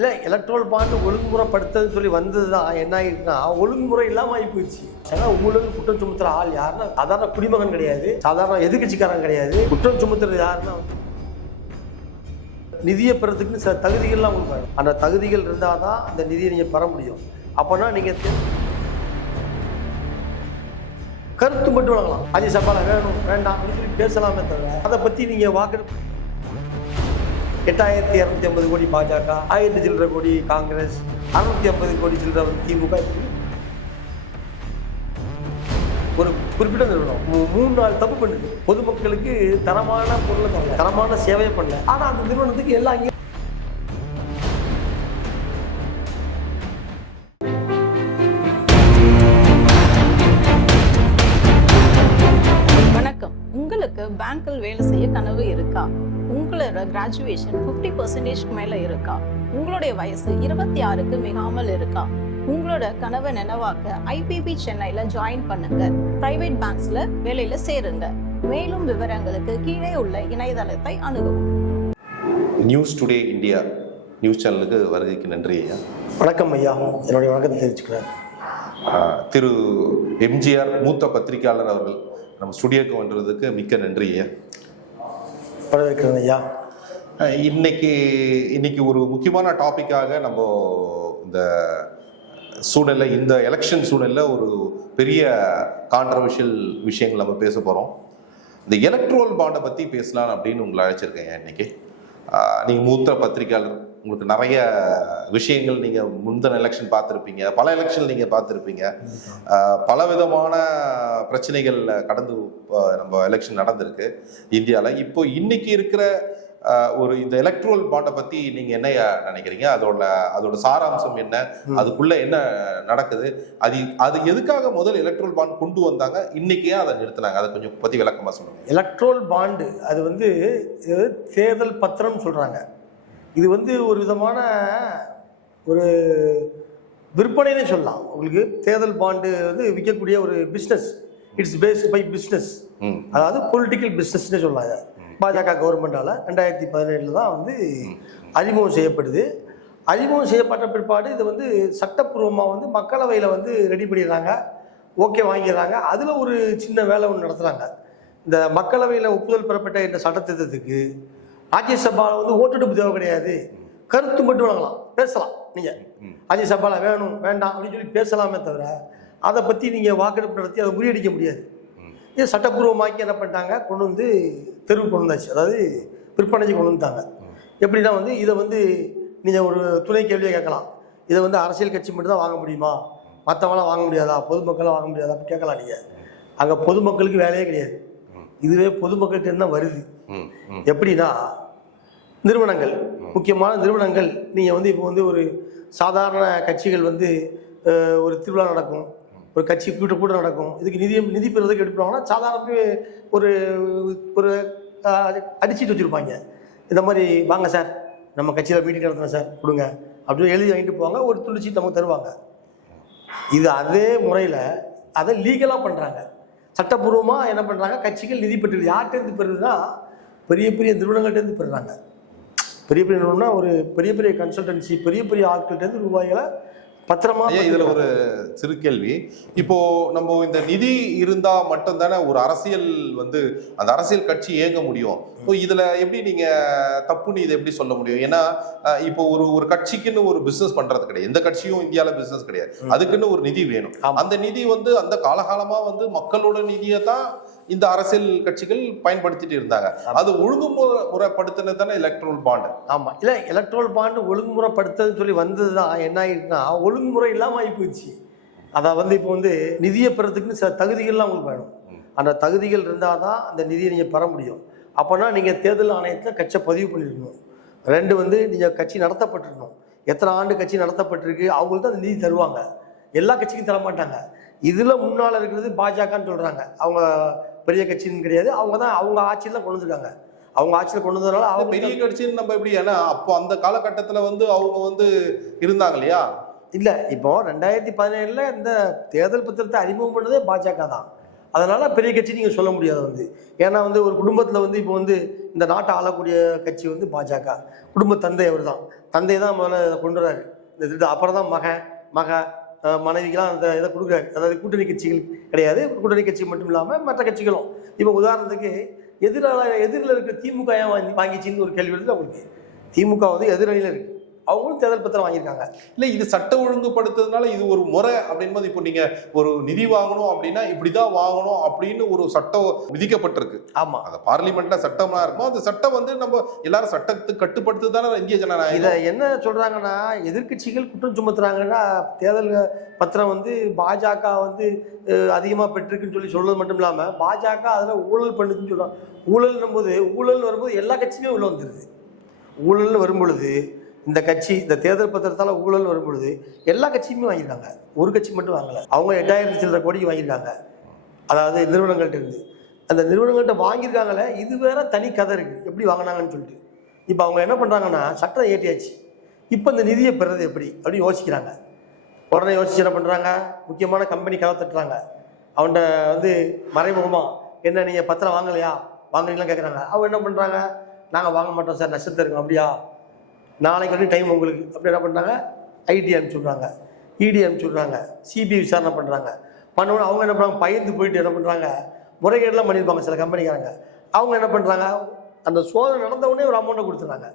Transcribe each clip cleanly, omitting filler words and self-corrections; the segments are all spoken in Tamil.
இல்லை எலக்ட்ரல் பாண்டு ஒழுங்குமுறைப்படுத்துன்னு சொல்லி வந்தது தான் என்ன ஆகிட்டுனா ஒழுங்குமுறை இல்லாமல் ஆகி போயிடுச்சு. ஏன்னா உங்களுக்கு குற்றம் சுமத்துற ஆள் யாருன்னா சாதாரண குடிமகன் கிடையாது, சாதாரண எதிர்கட்சிக்காரன் கிடையாது. குற்றம் சுமத்துறது யாருன்னா நிதியை பெறதுக்குன்னு சில தகுதிகள்லாம் உங்களுக்கு வேணும். அந்த தகுதிகள் இருந்தால் தான் அந்த நிதியை நீங்கள் பெற முடியும். அப்போனா நீங்கள் கருத்து மட்டும் வழங்கலாம். ராஜ்யசபாவில் வேணும் வேண்டாம் அப்படின்னு சொல்லி பேசலாமே தவிர அதை பற்றி நீங்கள் வாக்கெடுப்பு 8250 கோடி பாஜக, 1000 சில்லரை கோடி காங்கிரஸ், 650 கோடி சில்லரை திமுக, ஒரு குறிப்பிட்ட நிறுவனம் 3-4 தப்பு பண்ணுது. பொதுமக்களுக்கு தரமான பொருளை தரல, தரமான சேவையை பண்ணல. ஆனால் அந்த நிறுவனத்துக்கு எல்லாம் பேங்கில் வேலை செய்ய கனவு இருக்கா? உங்களோட கிராஜுவேஷன் 50% மேல இருக்கா? உங்களுடைய வயசு 26க்கு மிகாமல் இருக்கா? உங்களோட கனவை நினைவாக்க ஐபிபி சென்னையில ஜாயின் பண்ணுங்க. பிரைவேட் பேங்க்ஸ்ல வேலையில சேருங்க. மேலும் விவரங்களுக்கு கீழே உள்ள இணையதளத்தை அணுகவும். நியூஸ் டுடே இந்தியா நியூஸ் சேனலுக்கு வருகைக்கு நன்றி ஐயா. வணக்கம் ஐயா, என்னுடைய வணக்கத்தை தெரிவிச்சுக்கிறேன். திரு எம்ஜிஆர் மூத்த பத்திரிகையாளர் அவர்கள் நம்ம ஸ்டுடியோக்கு வந்ததுக்கு மிக்க நன்றி ஐயா. வரவேற்கிறேன் ஐயா. இன்னைக்கு ஒரு முக்கியமான டாபிக்காக நம்ம இந்த சூழல்ல, இந்த எலெக்ஷன் சூழல்ல ஒரு பெரிய கான்ட்ரவர்ஷியல் விஷயங்கள் நம்ம பேச போகிறோம். இந்த எலக்ட்ரல் பாண்டை பற்றி பேசலாம் அப்படின்னு உங்களை அழைச்சிருக்கேன் இன்னைக்கு. நீங்கள் மூத்த பத்திரிகையாளர், உங்களுக்கு நிறைய விஷயங்கள் நீங்கள் முந்தின எலெக்ஷன் பார்த்துருப்பீங்க, பல எலெக்ஷன் நீங்கள் பார்த்துருப்பீங்க, பல விதமான பிரச்சனைகள் கடந்து நம்ம எலெக்ஷன் நடந்திருக்கு இந்தியாவில். இப்போ இன்னைக்கு இருக்கிற ஒரு இந்த எலக்ட்ரல் பாண்டை பற்றி நீங்கள் என்ன நினைக்கிறீங்க? அதோட சாராம்சம் என்ன? அதுக்குள்ள என்ன நடக்குது? அது எதுக்காக முதல் எலக்ட்ரல் பாண்ட் கொண்டு வந்தாங்க, இன்னைக்கே அதை நிறுத்தினாங்க? அதை கொஞ்சம் பற்றி விளக்கமாக சொல்லுங்க. எலக்ட்ரல் பாண்டு அது தேர்தல் பத்திரம் சொல்கிறாங்க. இது ஒரு விதமான ஒரு விற்பனைன்னு சொல்லலாம். உங்களுக்கு தேர்தல் பாண்டு விற்கக்கூடிய ஒரு business. It's based by business, அதாவது பொலிட்டிக்கல் பிஸ்னஸ்ன்னு சொல்லலாம். பாஜக கவர்மெண்டால் 2017 தான் அறிமுகம் செய்யப்படுது. அறிமுகம் செய்யப்பட்ட பிற்பாடு இது சட்டப்பூர்வமாக மக்களவையில் ரெடி பண்ணிடுறாங்க, ஓகே வாங்கிடுறாங்க. அதில் ஒரு சின்ன வேலை ஒன்று நடத்துகிறாங்க. இந்த மக்களவையில் ஒப்புதல் பெறப்பட்ட இந்த சட்டத்திட்டத்துக்கு ராஜ்யசபாவில் ஓட்டெடுப்பு தேவை கிடையாது, கருத்து மட்டும் வழங்கலாம், பேசலாம். நீங்கள் ராஜ்யசபாவில் வேணும் வேண்டாம் அப்படின்னு சொல்லி பேசலாமே தவிர அதை பற்றி நீங்கள் வாக்கெடுப்பு நடத்தி அதை முறியடிக்க முடியாது. இது சட்டப்பூர்வமாக்கி என்ன பண்ணிட்டாங்க, கொண்டு தெருவுக்கு கொண்டு வந்தாச்சு. அதாவது விற்பனைக்கு கொண்டு வந்துட்டாங்க. எப்படின்னா இதை நீங்கள் ஒரு துணை கேள்வியை கேட்கலாம். இதை அரசியல் கட்சி மட்டும் தான் வாங்க முடியுமா, மற்றவங்களாம் வாங்க முடியாதா, பொதுமக்களாக வாங்க முடியாதா அப்படி கேட்கலாம். நீங்கள் அங்கே பொதுமக்களுக்கு வேலையே கிடையாது. இதுவே பொதுமக்கள்கிட்ட தான் வருது. எப்படின்னா நிறுவனங்கள், முக்கியமான நிறுவனங்கள், நீங்கள் இப்போ ஒரு சாதாரண கட்சிகள் ஒரு திருவிழா நடக்கும், ஒரு கட்சி கூட்டம் நடக்கும், இதுக்கு நிதி பெறுவதற்கு எடுப்பாங்கன்னா சாதாரண ஒரு ஒரு அடிச்சுட்டு வச்சுருப்பாங்க. இந்த மாதிரி வாங்க சார், நம்ம கட்சியில் மீட்டிங் நடத்தினேன் சார், கொடுங்க அப்படின்னு எழுதி வாங்கிட்டு போவாங்க. ஒரு துண்டு சீட் நமக்கு தருவாங்க. இது அதே முறையில் அதை லீகலாக பண்ணுறாங்க. சட்டப்பூர்வமாக என்ன பண்ணுறாங்க, கட்சிகள் நிதி பெற்று யார்கிட்டேருந்து பெறுதுன்னா பெரிய பெரிய நிறுவனங்கள்டேருந்து பெறுறாங்க. பெரிய பெரிய நிறுவனம்னா ஒரு பெரிய பெரிய கன்சல்டன்சி, பெரிய பெரிய ஆட்கள்கிட்டேருந்து ரூபாய்களை பத்திரமா. இதுல ஒரு சிறு கேள்வி. இப்போ நம்ம இந்த நிதி இருந்தா மட்டும் தானே ஒரு அரசியல் அந்த அரசியல் கட்சி இயங்க முடியும். இப்போ இதுல எப்படி நீங்க தப்புன்னு இதை எப்படி சொல்ல முடியும்? ஏன்னா இப்போ ஒரு கட்சிக்குன்னு ஒரு பிசினஸ் பண்றது கிடையாது, எந்த கட்சியும் இந்தியாவில பிசினஸ் கிடையாது. அதுக்குன்னு ஒரு நிதி வேணும். அந்த நிதி அந்த காலகாலமா மக்களோட நிதியை தான் இந்த அரசியல் கட்சிகள் பயன்படுத்திட்டு இருந்தாங்க. அது ஒழுங்குமுறைப்படுத்தினது தானே எலக்ட்ரல் பாண்டு. ஆமா, இல்ல எலக்ட்ரல் பாண்டு ஒழுங்குமுறைப்படுத்துன்னு சொல்லி வந்தது தான் என்ன ஆகிட்டுனா ஒழுங்குமுறை இல்லாமல் ஆகி போயிடுச்சு. அதை இப்போ நிதியை பெறதுக்குன்னு சில தகுதிகள்லாம் உங்களுக்கு வேணும். அந்த தகுதிகள் இருந்தால் தான் அந்த நிதியை நீங்கள் பெற முடியும். அப்போனா நீங்கள் தேர்தல் ஆணையத்தில் கட்சியை பதிவு பண்ணிருக்கணும். 2 நீங்கள் கட்சி நடத்தப்பட்டிருக்கணும். எத்தனை ஆண்டு கட்சி நடத்தப்பட்டிருக்கு அவங்களுக்கு தான் அந்த நிதி தருவாங்க. எல்லா கட்சிக்கும் தர மாட்டாங்க. இதில் முன்னால் இருக்கிறது பாஜகன்னு சொல்கிறாங்க. அவங்க பெரிய கட்சின்னு கிடையாது, அவங்க ஆட்சியில் கொண்டு வந்துருக்காங்க. அவங்க ஆட்சியில் கொண்டு வந்ததுனால அவங்க பெரிய கட்சின்னு நம்ம எப்படி? ஏன்னா அப்போ அந்த காலகட்டத்தில் அவங்க இருந்தாங்க இல்லையா? இல்லை, இப்போ 2017 இந்த தேர்தல் பத்திரத்தை அறிமுகம் பண்ணதே பாஜக தான். அதனால் பெரிய கட்சி நீங்கள் சொல்ல முடியாது வந்து. ஏன்னா வந்து ஒரு குடும்பத்தில் வந்து இப்போ வந்து இந்த நாட்டை ஆளக்கூடிய கட்சி வந்து பாஜக. குடும்ப தந்தை அவர் தான். தந்தை தான் முதல்ல கொண்டு வராரு இந்த திட்டத்தை. அப்புறம் தான் மனைவிக்கெல்லாம் அந்த இதை கொடுக்குறாரு. அதாவது கூட்டணி கட்சிகள் கிடையாது, கூட்டணி கட்சி மட்டும் இல்லாமல் மற்ற கட்சிகளும். இப்போ உதாரணத்துக்கு எதிரில் இருக்கிற திமுக ஏன் வாங்கிச்சின்னு ஒரு கேள்வி வருது அவங்களுக்கு. திமுக வந்து எதிரணியில் இருக்குது, அவங்களும் தேர்தல் பத்திரம் வாங்கியிருக்காங்க. இல்லை, இது சட்ட ஒழுங்குபடுத்துறதுனால இது ஒரு முறை அப்படின்போது இப்போ நீங்க ஒரு நிதி வாங்கணும் அப்படின்னா இப்படிதான் வாங்கணும் அப்படின்னு ஒரு சட்டம் விதிக்கப்பட்டிருக்கு. ஆமா, அந்த பார்லிமெண்ட்ல சட்டமா இருக்கும். அந்த சட்டம் வந்து நம்ம எல்லாரும் சட்டத்துக்கு கட்டுப்படுத்து தானே இந்திய ஜனநாயகம். இதை என்ன சொல்றாங்கன்னா, எதிர்கட்சிகள் குற்றம் சுமத்துறாங்கன்னா தேர்தல் பத்திரம் வந்து பாஜக வந்து அதிகமா பெற்றிருக்குன்னு சொல்றது மட்டும் இல்லாம பாஜக அதுல ஊழல் பண்ணுதுன்னு சொல்றாங்க. ஊழல் வரும்போது எல்லா கட்சியுமே உள்ள வந்துருது. ஊழல்னு வரும்பொழுது இந்த கட்சி இந்த தேர்தல் பத்திரத்தால் ஊழல் வரும்பொழுது எல்லா கட்சியுமே வாங்கியிருக்காங்க, ஒரு கட்சி மட்டும் வாங்கலை. அவங்க 8000 சில்லரை கோடிக்கு வாங்கியிருக்காங்க, அதாவது நிறுவனங்கள்ட்ட இருந்து. அந்த நிறுவனங்கள்ட்ட வாங்கியிருக்காங்களே, இது வேற தனி கதை இருக்குது எப்படி வாங்கினாங்கன்னு சொல்லிட்டு. இப்போ அவங்க என்ன பண்ணுறாங்கன்னா, சட்டம் ஏற்றியாச்சு, இப்போ இந்த நிதியை பெறது எப்படி அப்படின்னு யோசிக்கிறாங்க. உடனே யோசிச்சு என்ன பண்ணுறாங்க, முக்கியமான கம்பெனி கதை தட்டுறாங்க. அவன்கிட்ட வந்து மறைமுகமாக என்ன நீங்கள் பத்திரம் வாங்கலையா, வாங்குறீங்களாம் கேட்குறாங்க. அவங்க என்ன பண்ணுறாங்க, நாங்கள் வாங்க மாட்டோம் சார், நஷ்டத்தை இருக்கோம். அப்படியா, நாளைக்கு வந்து டைம் உங்களுக்கு. அப்படி என்ன பண்ணுறாங்க, ஐடி அனுப்பிச்சுட்றாங்க, இடி அனுப்பிச்சுட்றாங்க, சிபிஐ விசாரணை பண்ணுறாங்க. பண்ணோன்னு அவங்க என்ன பண்ணுறாங்க, பயந்து போயிட்டு என்ன பண்ணுறாங்க, முறைகேடெலாம் பண்ணியிருப்பாங்க சில கம்பெனிக்காரங்க. அவங்க என்ன பண்ணுறாங்க, அந்த சோதனை நடந்தவுடனே ஒரு அமௌண்ட்டை கொடுத்துட்றாங்க.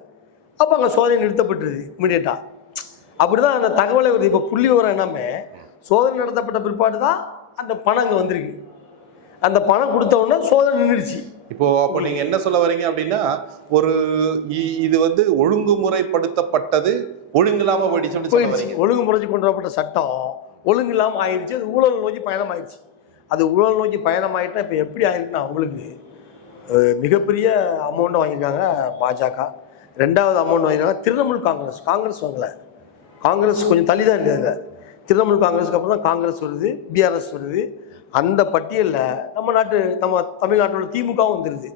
அப்போ அங்கே சோதனை நிறுத்தப்பட்டுருது இமீடியட்டாக. அப்படி தான் அந்த தகவலை வருது. இப்போ புள்ளி விவரம் எல்லாமே சோதனை நடத்தப்பட்ட பிற்பாடு தான் அந்த பணம் அங்கே வந்திருக்கு. அந்த பணம் கொடுத்த உடனே சோதனை நின்றுச்சு. இப்போ அப்போ நீங்க என்ன சொல்ல வரீங்க அப்படின்னா, ஒரு இது வந்து ஒழுங்குமுறைப்படுத்தப்பட்டது ஒழுங்கில்லாம போயிடுச்சு. ஒழுங்குமுறைச்சு கொண்டு வரப்பட்ட சட்டம் ஒழுங்கு இல்லாமல் ஆயிடுச்சு. அது ஊழல் நோக்கி பயணம் ஆயிடுச்சு. அது ஊழல் நோக்கி பயணம் ஆகிட்டா இப்போ எப்படி ஆயிருக்குன்னா, அவங்களுக்கு மிகப்பெரிய அமௌண்ட்டை வாங்கியிருக்காங்க பாஜக. 2வது அமௌண்ட் வாங்கியிருக்காங்க திரிணாமுல் காங்கிரஸ் வாங்கலை. காங்கிரஸ் கொஞ்சம் தள்ளி தான் இருக்காங்க. திரிணாமுல் காங்கிரஸுக்கு அப்புறம் தான் காங்கிரஸ் வருது, பிஆர்எஸ் வருது. அந்த பட்டியலில் நம்ம தமிழ்நாட்டோட திமுகவும் வந்துடுது.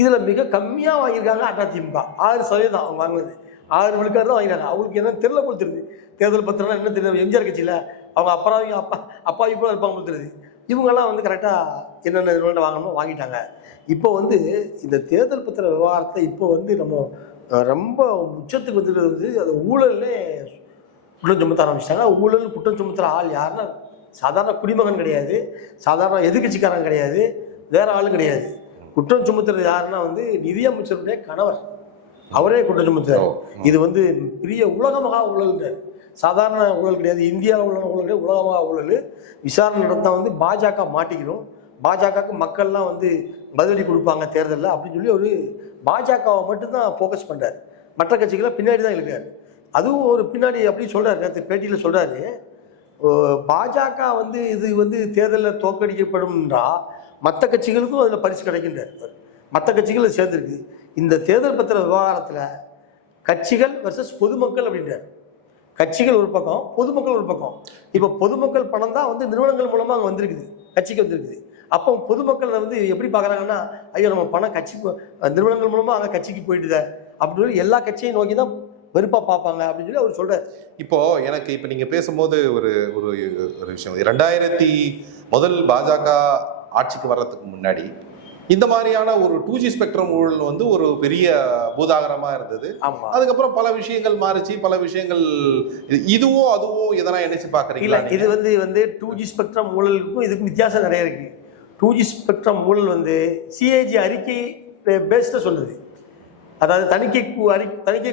இதில் மிக கம்மியாக வாங்கியிருக்காங்க அதிமுக. 6% அவங்க வாங்கினது. 6 விழுக்காடு தான் வாங்கினாங்க. அவங்களுக்கு என்ன தெரியல கொடுத்துருது. தேர்தல் பத்திரம்னா என்ன தெரியும், எம்ஜிஆர் கட்சியில் அவங்க அப்பாவி கூட இருப்பாங்க கொடுத்துருது. இவங்கெல்லாம் வந்து கரெக்டாக என்னென்ன நிறுவனம் வாங்கணுமோ வாங்கிட்டாங்க. இப்போ வந்து இந்த தேர்தல் பத்திர விவகாரத்தை இப்போ வந்து நம்ம ரொம்ப உச்சத்துக்கு வந்துடுறது வந்து அது ஊழல்னே குற்றம் சுமத்த ஆரம்பிச்சிட்டாங்க. ஊழல் குற்றம் சுமத்துற ஆள் யாருன்னா சாதாரண குடிமகன் கிடையாது, சாதாரண எதிர்கட்சிக்காரன் கிடையாது, வேற ஆளும் கிடையாது. குற்றம் சுமத்துறது யாருன்னா வந்து நிதியமைச்சருடைய கணவர், அவரே குற்றம் சுமத்துறாரு. இது வந்து பெரிய உலகமாக ஊழல், சாதாரண ஊழல் கிடையாது. இந்தியாவில் உள்ள ஊழல் கிடையாது, உலகமாக ஊழல். விசாரணை நடத்த வந்து பாஜக மாட்டிக்கணும், பாஜகவுக்கு மக்கள்லாம் வந்து பதிலடி கொடுப்பாங்க தேர்தலில் அப்படின்னு சொல்லி ஒரு பாஜகவை மட்டும்தான் ஃபோக்கஸ் பண்ணுறாரு. மற்ற கட்சிகளை பின்னாடி தான் இருக்காரு. அதுவும் ஒரு பின்னாடி அப்படி சொல்கிறார், நேற்று பேட்டியில் சொல்கிறாரு, பாஜக வந்து இது வந்து தேர்தலில் தோற்கடிக்கப்படும்ன்றா மற்ற கட்சிகளுக்கும் அதில் பரிசு கிடைக்கின்றார். மற்ற கட்சிகள் சேர்ந்துருக்கு. இந்த தேர்தல் பத்திர விவகாரத்தில் கட்சிகள் வர்சஸ் பொதுமக்கள் அப்படின்றார். கட்சிகள் ஒரு பக்கம், பொதுமக்கள் ஒரு பக்கம். இப்போ பொதுமக்கள் பணம் தான் வந்து நிறுவனங்கள் மூலமாக அங்கே வந்திருக்குது, கட்சிக்கு வந்திருக்குது. அப்போ பொதுமக்கள் வந்து எப்படி பார்க்குறாங்கன்னா, ஐயோ நம்ம பணம் கட்சி நிறுவனங்கள் மூலமாக அங்கே கட்சிக்கு போயிட்டுதே அப்படின்னு சொல்லி எல்லா கட்சியும் நோக்கி தான் வெறுப்பாக பார்ப்பாங்க அப்படின்னு சொல்லி அவர் சொல்கிறார். இப்போ எனக்கு இப்போ நீங்கள் பேசும்போது ஒரு ஒரு ஒரு விஷயம், 2000 முதல் பாஜக ஆட்சிக்கு வர்றதுக்கு முன்னாடி இந்த மாதிரியான ஒரு 2G ஸ்பெக்ட்ரம் ஊழல் வந்து ஒரு பெரிய பூதாகரமாக இருந்தது. ஆமாம், அதுக்கப்புறம் பல விஷயங்கள் மாறிச்சு, பல விஷயங்கள் இதுவோ அதுவோ எதனா நினைச்சு பார்க்குறீங்களா? இது வந்து 2G ஸ்பெக்ட்ரம் ஊழலுக்கும் இதுக்கும் வித்தியாசம் நிறைய இருக்குது. 2G ஸ்பெக்ட்ரம் ஊழல் வந்து சிஏஜி அறிக்கை பேஸ்ட சொல்லுது. அதாவது தணிக்கை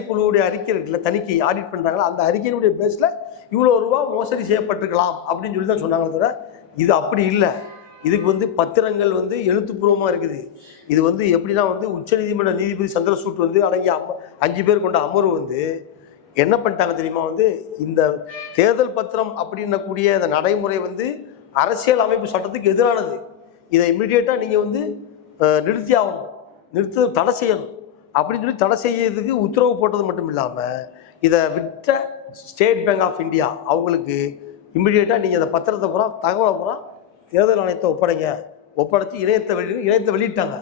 குழுவுடைய அறிக்கை இருக்குல்ல, தணிக்கை ஆடிட் பண்ணுறாங்களா, அந்த அறிக்கையினுடைய பேஸில் இவ்வளோ ரூபா மோசடி செய்யப்பட்டிருக்கலாம் அப்படின்னு சொல்லி தான் சொன்னாங்க. தவிர இது அப்படி இல்லை. இதுக்கு வந்து பத்திரங்கள் வந்து எழுத்துப்பூர்வமாக இருக்குது. இது வந்து எப்படின்னா வந்து உச்சநீதிமன்ற நீதிபதி சந்திரசூட் வந்து அடங்கிய 5 பேர் கொண்ட அமர்வு வந்து என்ன பண்ணிட்டாங்க தெரியுமா, வந்து இந்த தேர்தல் பத்திரம் அப்படின்னக்கூடிய அந்த நடைமுறை வந்து அரசியல் அமைப்பு சட்டத்துக்கு எதிரானது. இதை இம்மிடியேட்டாக நீங்கள் வந்து நிறுத்தி ஆகணும், தடை செய்யணும் அப்படின்னு சொல்லி தடை செய்யறதுக்கு உத்தரவு போட்டது மட்டும் இல்லாமல் இதை விட்ட ஸ்டேட் பேங்க் ஆஃப் இந்தியா அவங்களுக்கு இம்மிடியேட்டாக நீங்கள் அந்த பத்திரத்தை பூரா தகவலை பூரா தேர்தல் ஆணையத்தை ஒப்படைச்சி இணையத்தை வெளியிட்டாங்க.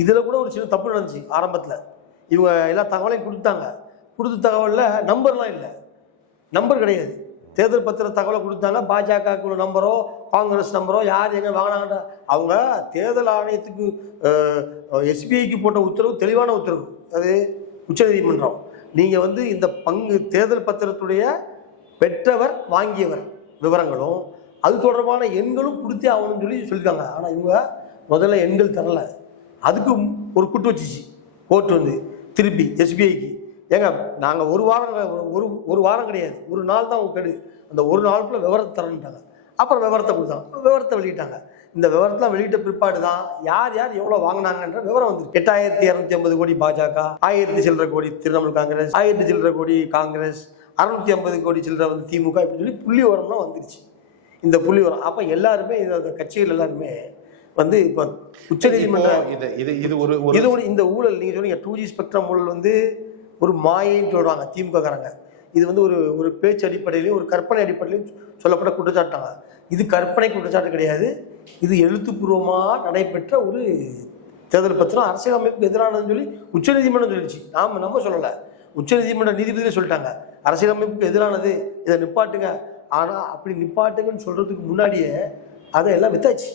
இதில் கூட ஒரு சின்ன தப்பு நடந்துச்சு. ஆரம்பத்தில் இவங்க எல்லா தகவலையும் கொடுத்த தகவலில் நம்பர்லாம் இல்லை, நம்பர் கிடையாது. தேர்தல் பத்திர தகவலை கொடுத்தாங்க. பாஜக நம்பரோ காங்கிரஸ் நம்பரோ யார் எங்கே வாங்கினாங்கன்ற அவங்க தேர்தல் ஆணையத்துக்கு எஸ்பிஐக்கு போட்ட உத்தரவு தெளிவான உத்தரவு. அது உச்சநீதிமன்றம். நீங்கள் வந்து இந்த தேர்தல் பத்திரத்துடைய பெற்றவர் வாங்கியவர் விவரங்களும் அது தொடர்பான எண்களும் கொடுத்தே ஆகணும்னு சொல்லியிருக்காங்க. ஆனால் இவங்க முதல்ல எண்கள் தரல. அதுக்கு ஒரு குட்டு வச்சிச்சு கோர்ட் வந்து திருப்பி எஸ்பிஐக்கு. ஏங்க நாங்கள் ஒரு வாரம் கிடையாது, ஒரு நாள் தான் கெடு, அந்த ஒரு நாளுக்குள்ள விவரத்தை தரணுட்டாங்க. அப்புறம் விவரத்தை கொடுத்தாங்க, விவரத்தை வெளியிட்டாங்க. இந்த விவரத்தெலாம் வெளியிட்ட பிற்பாடு தான் யார் யார் எவ்வளோ வாங்கினாங்கன்ற விவரம் வந்து 8250 கோடி பாஜக, 1000 சில்லரை கோடி திரிணாமுல் காங்கிரஸ், 1000 சில்லரை கோடி காங்கிரஸ், 650 கோடி சில்லரை வந்து திமுக, இப்படி சொல்லி புள்ளி விவரம்லாம் வந்துருச்சு. இந்த புள்ளி விவரம் அப்போ எல்லாருமே இந்த கட்சிகள் எல்லாருமே வந்து இப்போ உச்சநீதிமன்றம் இது ஒரு இந்த ஊழல் நீங்கள் சொன்னீங்க 2G ஸ்பெக்ட்ரம் ஊழல் வந்து ஒரு மாயைன்னு சொல்கிறாங்க திமுக காரங்க. இது வந்து ஒரு பேச்சு அடிப்படையிலையும் ஒரு கற்பனை அடிப்படையிலையும் சொல்லப்பட்ட குற்றச்சாட்டாங்க. இது கற்பனை குற்றச்சாட்டு கிடையாது, இது எழுத்துப்பூர்வமாக நடைபெற்ற ஒரு தேர்தல் பத்திரம் அரசியலமைப்புக்கு எதிரானதுன்னு சொல்லி உச்சநீதிமன்றம் சொல்லிடுச்சு. நம்ம சொல்லலை, உச்சநீதிமன்ற நீதிபதியே சொல்லிட்டாங்க அரசியலமைப்புக்கு எதிரானது, இதை நிப்பாட்டுங்க. ஆனால் அப்படி நிப்பாட்டுங்கன்னு சொல்கிறதுக்கு முன்னாடியே அதை எல்லாம் வித்தாச்சு.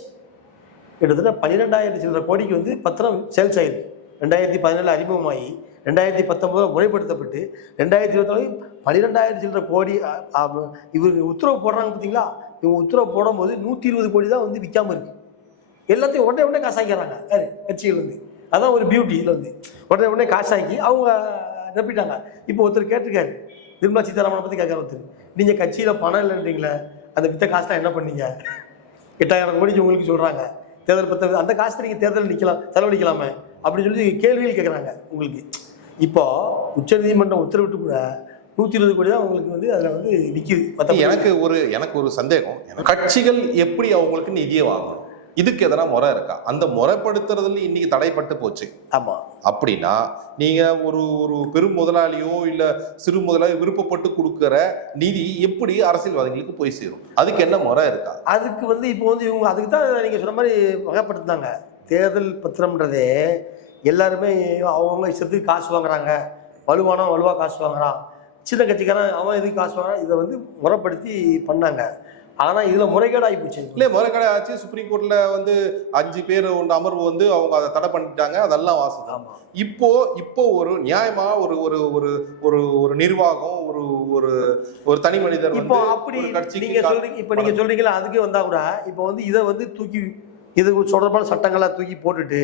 கிட்டத்தட்ட 12000 சில்லரை கோடிக்கு வந்து பத்திரம் சேல்ஸ் ஆகிருக்கு. 2017 அறிமுகமாகி 2019 முறைப்படுத்தப்பட்டு 2024 12000 சில்லரை கோடி இவங்க உத்தரவு போடுறாங்க பார்த்தீங்களா. இவங்க உத்தரவு போடும்போது 120 கோடி தான் வந்து விற்காமல் இருக்குது. எல்லாத்தையும் உடனே காசாக்கிறாங்க யார் கட்சிகள் வந்து. அதான் ஒரு பியூட்டி. இதில் வந்து உடனே காசாக்கி அவங்க நிரப்பிட்டாங்க. இப்போ ஒருத்தர் கேட்டிருக்காரு, நிர்மலா சீதாராமனை பற்றி கேட்குற ஒருத்தர், நீங்கள் கட்சியில் பணம் இல்லைன்றீங்களே, அந்த வித்த காசுலாம் என்ன பண்ணீங்க? 8000 கோடிக்கு உங்களுக்கு சொல்கிறாங்க தேர்தல் பத்திரம், அந்த காசு நீங்கள் தேர்தல் செலவழிக்கலாமே அப்படின்னு சொல்லி கேள்விகள் கேட்குறாங்க உங்களுக்கு. இப்போ உச்சநீதிமன்றம் உத்தரவிட்டு கூட 120 கோடி தான் உங்களுக்கு வந்து அதில் வந்து விற்கிது. எனக்கு ஒரு சந்தேகம், கட்சிகள் எப்படி அவங்களுக்கு நிதியை வாங்கணும், இதுக்கு எதனா முறை இருக்கா? அந்த முறைப்படுத்துறதுல இன்னைக்கு தடைப்பட்டு போச்சு. ஆமா, அப்படின்னா நீங்க ஒரு பெரும் முதலாளியோ இல்ல சிறு முதலாளி விருப்பப்பட்டு கொடுக்குற நிதி எப்படி அரசியல்வாதிகளுக்கு போய் சேரும்? அதுக்கு என்ன முறை இருக்கா? அதுக்கு வந்து இப்போ வந்து இவங்க அதுக்கு தான் நீங்க சொன்ன மாதிரி வகைப்படுத்தினாங்க. தேர்தல் பத்திரம்ன்றதே எல்லாருமே அவங்க இஷ்டத்துக்கு காசு வாங்குறாங்க. வலுவாக காசு வாங்குறான், சின்ன கட்சிக்காரன் அவன் எதுக்கு காசு வாங்குறான், இதை வந்து முறைப்படுத்தி பண்ணாங்க. ஆனால் இதில் முறைகேடாகி போச்சு. இல்லை, முறைகேடு ஆச்சு. சுப்ரீம் கோர்ட்டில் வந்து 5 பேர் அமர்வு வந்து அவங்க அதை தடை பண்ணிட்டாங்க. அதெல்லாம் வாசம். இப்போ ஒரு நியாயமா ஒரு ஒரு ஒரு ஒரு ஒரு நிர்வாகம் ஒரு தனி மனிதர் இப்போ அப்படி நீங்க சொல்றீங்களா, அதுக்கு வந்தா கூட இப்போ வந்து இதை வந்து தூக்கி இது தொடர்பான சட்டங்களை தூக்கி போட்டுட்டு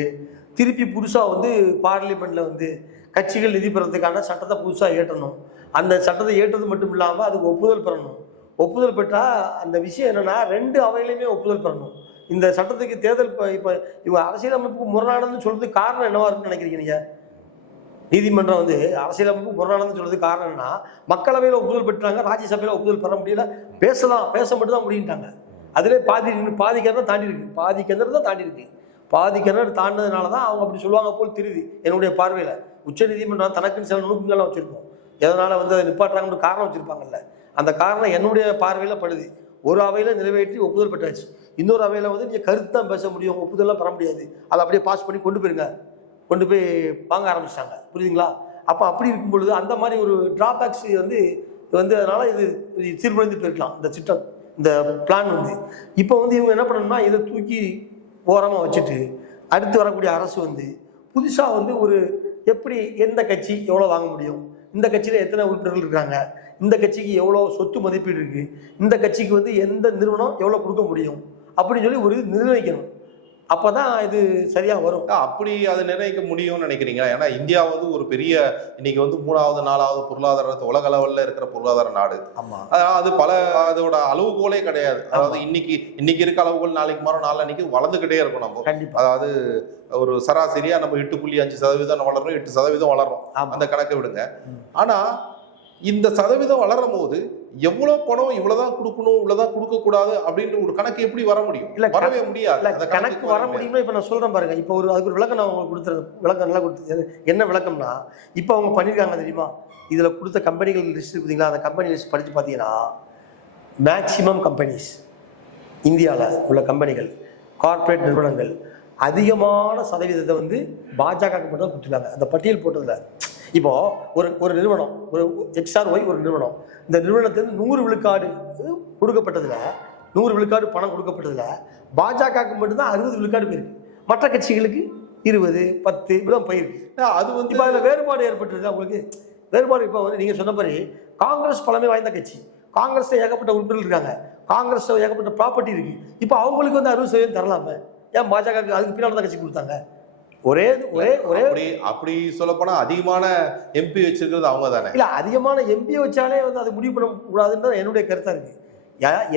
திருப்பி புதுசாக வந்து பார்லிமெண்ட்ல வந்து கட்சிகள் நிதி பெறத்துக்கான சட்டத்தை புதுசாக ஏற்றணும். அந்த சட்டத்தை ஏற்றது மட்டும் இல்லாமல் அதுக்கு ஒப்புதல் பெறணும். ஒப்புதல் பெற்றால் அந்த விஷயம் என்னன்னா 2 அவையிலையுமே ஒப்புதல் பெறணும். இந்த சட்டத்துக்கு தேர்தல் இப்போ இவங்க அரசியலமைப்புக்கு முரணானதுன்னு சொல்றதுக்கு காரணம் என்னவா இருக்குன்னு நினைக்கிறீங்க நீங்க? நீதிமன்றம் வந்து அரசியலமைப்பு முரணானதுன்னு சொல்றதுக்கு காரணம் என்னன்னா, மக்களவையில் ஒப்புதல் பெற்றாங்க, ராஜ்யசபையில் ஒப்புதல் பெற முடியல, பேச மட்டும் தான் முடியிட்டாங்க. அதிலே பாதி கிணறு தாண்டி இருக்கு, பாதி கிணறு தாண்டினதுனால தான் அவங்க அப்படி சொல்லுவாங்க போல் தெரியுது என்னுடைய பார்வையில். உச்சநீதிமன்றம் தனக்குன்னு சில நுணுக்கங்கள்லாம் வச்சிருக்கோம், எதனால வந்து அதை நிப்பாட்டுறாங்கன்னு காரணம் வச்சிருப்பாங்கல்ல. அந்த காரணம் என்னுடைய பார்வையில் படுது. ஒரு அவையில் நிறைவேற்றி ஒப்புதல் பெற்றாச்சு, இன்னொரு அவையில் வந்து நீங்கள் கருத்து தான் பேச முடியும், ஒப்புதல்லாம் பெற முடியாது. அதை அப்படியே பாஸ் பண்ணி கொண்டு போய் வாங்க ஆரம்பிச்சிட்டாங்க. புரியுதுங்களா? அப்போ அப்படி இருக்கும் பொழுது அந்த மாதிரி ஒரு டிராபேக்ஸ் வந்து அதனால இது சீர்குலைந்து போயிருக்கலாம் இந்த சிட்டம், இந்த பிளான் வந்து. இப்போ வந்து இவங்க என்ன பண்ணணும்னா, இதை தூக்கி ஓரமாக வச்சுட்டு அடுத்து வரக்கூடிய அரசு வந்து புதுசாக வந்து ஒரு எப்படி எந்த கட்சி எவ்வளோ வாங்க முடியும், இந்த கட்சியில் எத்தனை உறுப்பினர்கள் இருக்காங்க, இந்த கட்சிக்கு எவ்வளோ சொத்து மதிப்பீடு இருக்குது, இந்த கட்சிக்கு வந்து எந்த நிறுவனம் எவ்வளோ கொடுக்க முடியும் அப்படின்னு சொல்லி ஒரு நிர்ணயிக்கணும். அப்போ தான் இது சரியாக வரும். அப்படி அதை நிர்ணயிக்க முடியும்னு நினைக்கிறீங்களா? ஏன்னா இந்தியா வந்து ஒரு பெரிய இன்னைக்கு வந்து 3வது 4வது பொருளாதார உலக லெவலில் இருக்கிற பொருளாதார நாடு. ஆமாம், அது அதோட அளவுகோலே கிடையாது. அதாவது இன்னைக்கு இருக்க அளவுகோல் நாளைக்கு மாறும், நாளைக்கு வளர்ந்துக்கிட்டே இருக்கும். நம்ம கண்டிப்பாக அதாவது ஒரு சராசரியா நம்ம 8.5% வளர்றோம், 8% வளர்றோம், அந்த கணக்கை விடுங்க. ஆனா இந்த சதவீதம் வளரும் போது எவ்வளவு பணம் இவ்வளவுதான் கொடுக்கணும், இவ்வளவுதான் கொடுக்க கூடாது அப்படின்னு ஒரு கணக்கு எப்படி வர முடியும்? இல்ல, வரவே முடியாது. அந்த கணக்கு வர முடியும்னா இப்ப நான் சொல்றேன் பாருங்க. இப்போ அதுக்கு ஒரு விளக்கம் நான் உங்களுக்கு கொடுத்துறது, விளக்கம் நல்லா கொடுத்து. என்ன விளக்கம்னா, இப்போ அவங்க பண்ணியிருக்காங்க தெரியுமா, இதுல கொடுத்த கம்பெனிகள் லிஸ்ட் பார்த்தீங்களா, அந்த கம்பெனி லிஸ்ட் படிச்சு பார்த்தீங்கன்னா மேக்சிமம் கம்பெனிஸ் இந்தியாவில் உள்ள கம்பெனிகள், கார்பரேட் நிறுவனங்கள் அதிகமான சதவீதத்தை வந்து பாஜக மட்டும் தான் கொடுத்துருக்காங்க அந்த பட்டியல் போட்டதில். இப்போ ஒரு நிறுவனம், ஒரு XRY ஒரு நிறுவனம், இந்த நிறுவனத்துக்கு 100 விழுக்காடு கொடுக்கப்பட்டதுல 100 விழுக்காடு பணம் கொடுக்கப்பட்டதுல பாஜகவுக்கு மட்டும்தான் 60 விழுக்காடு போயிருக்கு. மற்ற கட்சிகளுக்கு 20, 10 இப்படிதான் போயிருக்கு. அது வந்து இப்போ அதில் வேறுபாடு ஏற்பட்டுருக்கு உங்களுக்கு. வேறுபாடு இப்போ வந்து நீங்கள் சொன்ன மாதிரி காங்கிரஸ் பழமை வாய்ந்த கட்சி, காங்கிரஸில் ஏகப்பட்ட உறுப்பினர்கள் இருக்காங்க, காங்கிரஸில் ஏகப்பட்ட ப்ராப்பர்ட்டி இருக்கு. இப்போ அவங்களுக்கு வந்து 60% தரலாமே, ஏன் பாஜகவுக்கு அதுக்கு பின்னால் தான் கட்சி கொடுத்தாங்க? ஒரே ஒரே ஒரே அப்படி சொல்லப்போனா அதிகமான எம்பி வச்சிருக்கிறது அவங்க தானே. இல்ல, அதிகமான எம்பியை வச்சாலே வந்து அது முடிவு பண்ண கூடாதுன்றது என்னுடைய கருத்தா இருக்கு.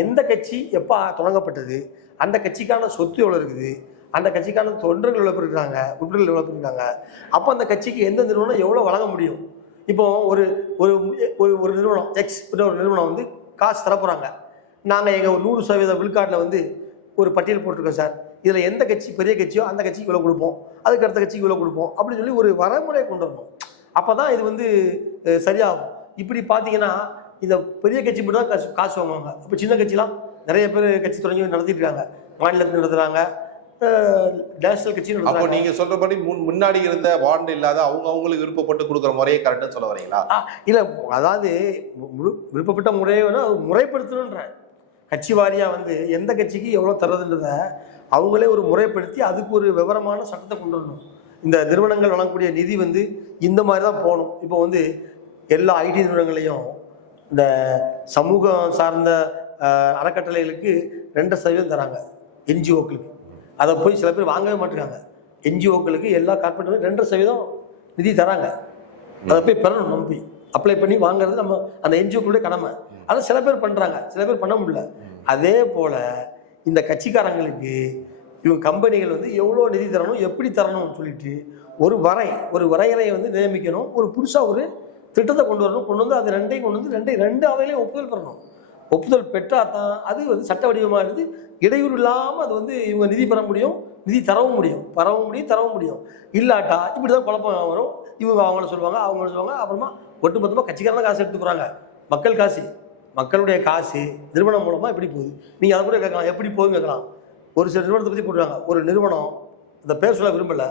எந்த கட்சி எப்போ தொடங்கப்பட்டது, அந்த கட்சிக்கான சொத்து எவ்வளோ இருக்குது, அந்த கட்சிக்கான தொண்டர்கள் எவ்வளோ பேர் இருக்காங்க, உறுப்பினர்கள் எவ்வளோ பேர் இருக்காங்க, அப்போ அந்த கட்சிக்கு எந்த நிறுவனம் எவ்வளோ வழங்க முடியும். இப்போ ஒரு ஒரு ஒரு நிறுவனம் எக்ஸ் ஒரு நிறுவனம் வந்து காசு தரப்போறாங்க, நாங்கள் எங்கள் 100% விழுக்காட்டில் வந்து ஒரு பட்டியல் போட்டிருக்கோம் சார், இதில் எந்த கட்சி பெரிய கட்சியோ அந்த கட்சிக்கு இவ்வளோ கொடுப்போம், அதுக்கு அடுத்த கட்சிக்கு இவ்வளோ கொடுப்போம் அப்படின்னு சொல்லி ஒரு வரைமுறையை கொண்டு வரணும். அப்போ தான் இது வந்து சரியாகும். இப்படி பார்த்தீங்கன்னா இந்த பெரிய கட்சி மட்டும் தான் காசு வாங்குவாங்க. இப்போ சின்ன கட்சிலாம் நிறைய பேர் கட்சி தொடங்கி நடத்திட்டு இருக்காங்க, மாநிலத்தில் நடத்துகிறாங்க, நேஷனல் கட்சி. அப்போ நீங்க சொல்றபடி முன்னாடி இருந்த வார்டு இல்லாத அவங்களுக்கு விருப்பப்பட்டு கொடுக்குற முறையே கரெக்டாக சொல்ல வரீங்களா? இல்லை, அதாவது விருப்பப்பட்ட முறையை முறைப்படுத்தணுன்ற கட்சி வாரியாக வந்து எந்த கட்சிக்கு எவ்வளோ தர்றதுன்றத அவங்களே ஒரு முறைப்படுத்தி அதுக்கு ஒரு விவரமான சட்டத்தை கொண்டு வரணும். இந்த நிறுவனங்கள் வழங்கக்கூடிய நிதி வந்து இந்த மாதிரி தான் போகணும். இப்போ வந்து எல்லா ஐடி நிறுவனங்களையும் இந்த சமூகம் சார்ந்த அறக்கட்டளைகளுக்கு 2% தராங்க, என்ஜிஓக்களுக்கு. அதை போய் சில பேர் வாங்கவே மாட்டேங்காங்க. என்ஜிஓக்களுக்கு எல்லா கார்பரேட்டும் 2% நிதி தராங்க. அதை போய் பெறணும், நம்ம போய் அப்ளை பண்ணி வாங்குறது நம்ம அந்த என்ஜிஓக்களுடைய கடமை. அதை சில பேர் பண்ணுறாங்க, சில பேர் பண்ண முடியல. அதே போல் இந்த கட்சிக்காரங்களுக்கு இவங்க கம்பெனிகள் வந்து எவ்வளோ நிதி தரணும், எப்படி தரணும்னு சொல்லிட்டு ஒரு வரையறையை வந்து நியமிக்கணும். ஒரு புதுசாக ஒரு திட்டத்தை கொண்டு வரணும். கொண்டு வந்து அது ரெண்டையும் கொண்டு வந்து ரெண்டு அவையிலையும் ஒப்புதல் பெறணும். ஒப்புதல் பெற்றால் தான் அது வந்து சட்ட வடிவமாக இருந்து இடையூறு இல்லாமல் அது வந்து இவங்க நிதி பெற முடியும், நிதி தரவும் முடியும். இல்லாட்டா இப்படி தான் குழப்பம் வரும். இவங்க அவங்கள சொல்லுவாங்க, அப்புறமா ஒட்டுமொத்தமாக கட்சிக்காரன் காசு எடுத்துக்கிறாங்க. மக்கள் காசு, மக்களுடைய காசு நிறுவனம் மூலமாக எப்படி போகுது? நீங்கள் அதை கூட கேட்கலாம், எப்படி போகுதுன்னு கேட்கலாம். ஒரு சில நிறுவனத்தை பற்றி போட்டுருக்காங்க. ஒரு நிறுவனம், அந்த பேர் சொல்ல விரும்பலை,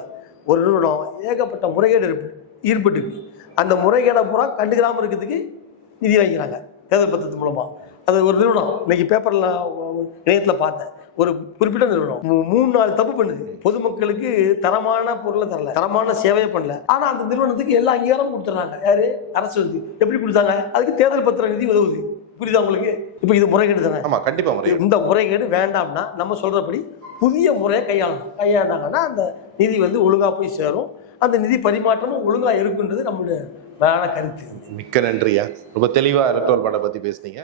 ஒரு நிறுவனம் ஏகப்பட்ட முறைகேடு ஈடுபட்டுருக்கு. அந்த முறைகேடை பூரா கண்டுக்கிறாமல் இருக்கிறதுக்கு நிதி வாங்கிக்கிறாங்க தேர்தல் பத்திரத்து மூலமாக. அது ஒரு நிறுவனம் இன்னைக்கு பேப்பரில் இணையத்தில் பார்த்தேன். ஒரு குறிப்பிட்ட நிறுவனம் 3-4 தப்பு பண்ணுது. பொதுமக்களுக்கு தரமான பொருளை தரல, தரமான சேவையை பண்ணல. ஆனால் அந்த நிறுவனத்துக்கு எல்லா அங்கீகாரமும் கொடுத்துட்றாங்க. யாரு? அரசு வந்து. எப்படி கொடுத்தாங்க? அதுக்கு தேர்தல் பத்திர நிதி உதவுது. புரியுதா உங்களுக்கு? இப்போ இது முறைகேடு தானே? ஆமா, கண்டிப்பா முறை. இந்த முறைகேடு வேண்டாம்னா நம்ம சொல்றபடி புதிய முறையை கையாண்டாங்கன்னா அந்த நிதி வந்து ஒழுங்கா போய் சேரும். அந்த நிதி பரிமாற்றமும் ஒழுங்கா இருக்குன்றது நம்மளுடைய மேலான கருத்து. மிக்க நன்றியா, ரொம்ப தெளிவா எலக்ட்ரல் பாண்டை பத்தி பேசுனீங்க.